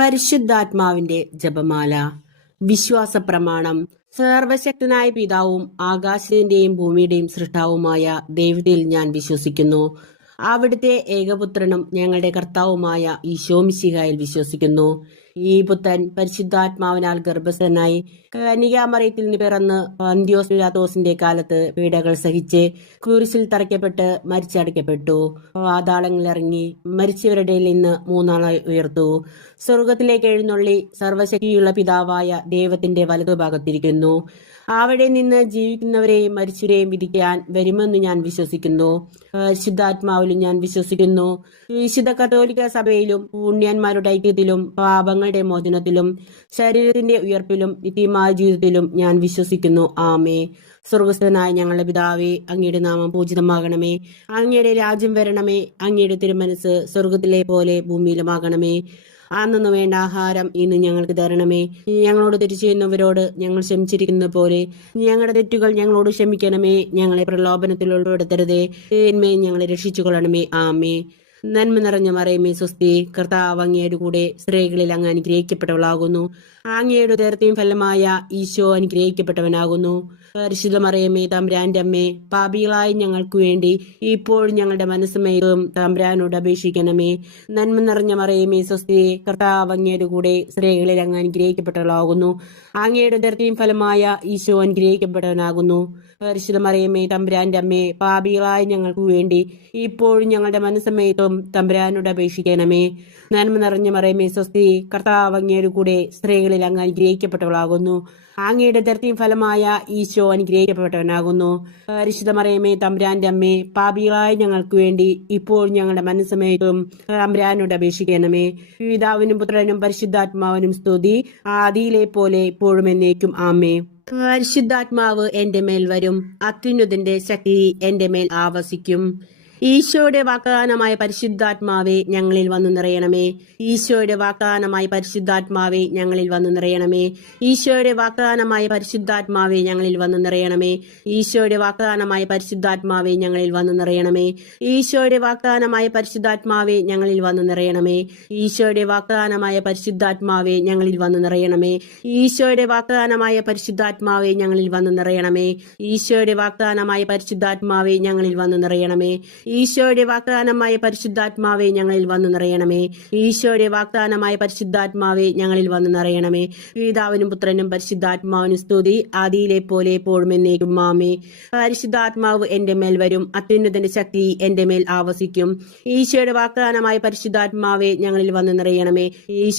പരിശുദ്ധാത്മാവിന്റെ ജപമാല. വിശ്വാസ പ്രമാണം. സർവശക്തനായ പിതാവും ആകാശത്തിന്റെയും ഭൂമിയുടെയും സൃഷ്ടാവുമായ ദൈവത്തിൽ ഞാൻ വിശ്വസിക്കുന്നു. അവിടുത്തെ ഏകപുത്രനും ഞങ്ങളുടെ കർത്താവുമായ ഈശോമിശിഹായിൽ വിശ്വസിക്കുന്നു. ഈ പുത്രൻ പരിശുദ്ധാത്മാവിനാൽ ഗർഭസ്ഥനായി കന്യകാമറിയത്തിൽ നിന്ന് പിറന്ന് പന്തിയോസ് പിലാത്തോസിന്റെ കാലത്ത് പീഡകൾ സഹിച്ച് കുരിശിൽ തറയ്ക്കപ്പെട്ട് മരിച്ചടക്കപ്പെട്ടു. പാതാളങ്ങളിൽ ഇറങ്ങി മരിച്ചവരുടെ നിന്ന് മൂന്നാളായി ഉയർത്തു. സ്വർഗത്തിലേക്ക് എഴുന്നള്ളി സർവശക്തിയുള്ള പിതാവായ ദൈവത്തിന്റെ വലതുഭാഗത്തിരിക്കുന്നു. അവിടെ നിന്ന് ജീവിക്കുന്നവരെയും മരിച്ചവരെയും വിധിക്കാൻ വരുമെന്ന് ഞാൻ വിശ്വസിക്കുന്നു. പരിശുദ്ധാത്മാവിലും ഞാൻ വിശ്വസിക്കുന്നു. വിശുദ്ധ കത്തോലിക്ക സഭയിലും പുണ്യന്മാരുടെ ഐക്യത്തിലും പാപങ്ങളുടെ മോചനത്തിലും ശരീരത്തിന്റെ ഉയർപ്പിലും നിത്യമായ ജീവിതത്തിലും ഞാൻ വിശ്വസിക്കുന്നു. ആമേ. സ്വർഗസ്ഥനായ ഞങ്ങളുടെ പിതാവേ, അങ്ങയുടെ നാമം പൂജിതമാകണമേ. അങ്ങയുടെ രാജ്യം വരണമേ. അങ്ങയുടെ തിരുമനസ് സ്വർഗത്തിലെ പോലെ ഭൂമിയിലുമാകണമേ. അന്നു വേണ്ട ആഹാരം ഇന്ന് ഞങ്ങൾക്ക് തരണമേ. ഞങ്ങളോട് തെറ്റ് ചെയ്യുന്നവരോട് ഞങ്ങൾ ക്ഷമിച്ചിരിക്കുന്ന പോലെ ഞങ്ങളുടെ തെറ്റുകൾ ഞങ്ങളോട് ക്ഷമിക്കണമേ. ഞങ്ങളെ പ്രലോഭനത്തിൽ ഉൾപ്പെടുത്തരുതേ, തിന്മയെ ഞങ്ങളെ രക്ഷിച്ചുകൊള്ളണമേ. ആമേ. നന്മ നിറഞ്ഞ മറിയമേ സ്വസ്തി, കർത്താവ് അങ്ങയുടെ കൂടെ സ്ത്രീകളിൽ അങ്ങ് അനുഗ്രഹിക്കപ്പെട്ടവളാകുന്നു. അങ്ങയുടെ ഉദരത്തെയും ഫലമായ ഈശോ അനുഗ്രഹിക്കപ്പെട്ടവനാകുന്നു. പരിശുദ്ധ മറിയമേ തമ്പുരാന്റെ അമ്മേ, പാപികളായി ഞങ്ങൾക്ക് വേണ്ടി ഇപ്പോഴും ഞങ്ങളുടെ മനസ്സുമേതും തമ്പുരാനോട് അപേക്ഷിക്കണമേ. നന്മ നിറഞ്ഞ മറിയമേ സ്വസ്തി, കർത്താവ് അങ്ങയുടെ കൂടെ സ്ത്രീകളിൽ അങ്ങ് അനുഗ്രഹിക്കപ്പെട്ടവളാകുന്നു. അങ്ങയുടെ ഉദരത്തെയും ഫലമായ ഈശോ അനുഗ്രഹിക്കപ്പെട്ടവനാകുന്നു. പരിശുദ്ധ മറിയമേ തമ്പുരാന്റെ അമ്മേ, പാപികളായി ഞങ്ങൾക്ക് വേണ്ടി ഇപ്പോഴും ഞങ്ങളുടെ മനസ്സമേത്തും തമ്പുരാനോട് അപേക്ഷിക്കണമേ. നന്മ നിറഞ്ഞ മറിയമേ സ്വസ്തി, കർത്താവ് അങ്ങയുടെ കൂടെ സ്ത്രീകളിൽ അങ്ങ് അനുഗ്രഹിക്കപ്പെട്ടവളാകുന്നു. അങ്ങയുടെ ഉദരത്തിൻ ഫലമായ ഈശോ അനുഗ്രഹിക്കപ്പെട്ടവനാകുന്നു. പരിശുദ്ധ മറിയമേ തമ്പുരാന്റെ അമ്മേ, പാപികളായ ഞങ്ങൾക്ക് വേണ്ടി ഇപ്പോൾ ഞങ്ങളുടെ മനസ്സമേത്തും തമ്പുരാനോട് അപേക്ഷിക്കണമേ. പിതാവിനും പുത്രനും പരിശുദ്ധാത്മാവിനും സ്തുതി, ആദിയിലെ പോലെ ഇപ്പോഴും എന്നേക്കും. ആമേ. പരിശുദ്ധാത്മാവ് എന്റെ മേൽ വരും, അത്യുന്നതന്റെ ശക്തി എന്റെ മേൽ ആവസിക്കും. ഈശോയുടെ വാഗ്ദാനമായ പരിശുദ്ധാത്മാവെ ഞങ്ങളിൽ വന്നു നിറയണമേ. ഈശോയുടെ വാഗ്ദാനമായ പരിശുദ്ധാത്മാവെ ഞങ്ങളിൽ വന്നു നിറയണമേ. ഈശോയുടെ വാഗ്ദാനമായ പരിശുദ്ധാത്മാവെ ഞങ്ങളിൽ വന്നു നിറയണമേ. ഈശോയുടെ വാഗ്ദാനമായ പരിശുദ്ധാത്മാവെ ഞങ്ങളിൽ വന്നു നിറയണമേ. ഈശോയുടെ വാഗ്ദാനമായ പരിശുദ്ധാത്മാവെ ഞങ്ങളിൽ വന്നു നിറയണമേ. ഈശോയുടെ വാഗ്ദാനമായ പരിശുദ്ധാത്മാവെ ഞങ്ങളിൽ വന്നു നിറയണമേ. ഈശോയുടെ വാഗ്ദാനമായ പരിശുദ്ധാത്മാവെ ഞങ്ങളിൽ വന്നു നിറയണമേ. ഈശോയുടെ വാഗ്ദാനമായ പരിശുദ്ധാത്മാവെ ഞങ്ങളിൽ വന്നു നിറയണമേ. ഈശോയുടെ വാഗ്ദാനമായ പരിശുദ്ധാത്മാവെ ഞങ്ങളിൽ വന്നു നിറയണമേ. ഈശോയുടെ വാഗ്ദാനമായ പരിശുദ്ധാത്മാവെ ഞങ്ങളിൽ വന്നു നിറയണമേ. പിതാവിനും പുത്രനും പരിശുദ്ധാത്മാവിനും സ്തുതി, ആദിയിലെ പോലെ എപ്പോഴും എന്നേക്കും. ആമേ. പരിശുദ്ധാത്മാവ് എന്റെ മേൽ വരും, അത്യുന്നതന്റെ ശക്തി എന്റെ മേൽ ആവസിക്കും. ഈശോയുടെ വാഗ്ദാനമായ പരിശുദ്ധാത്മാവെ ഞങ്ങളിൽ വന്നു നിറയണമേ.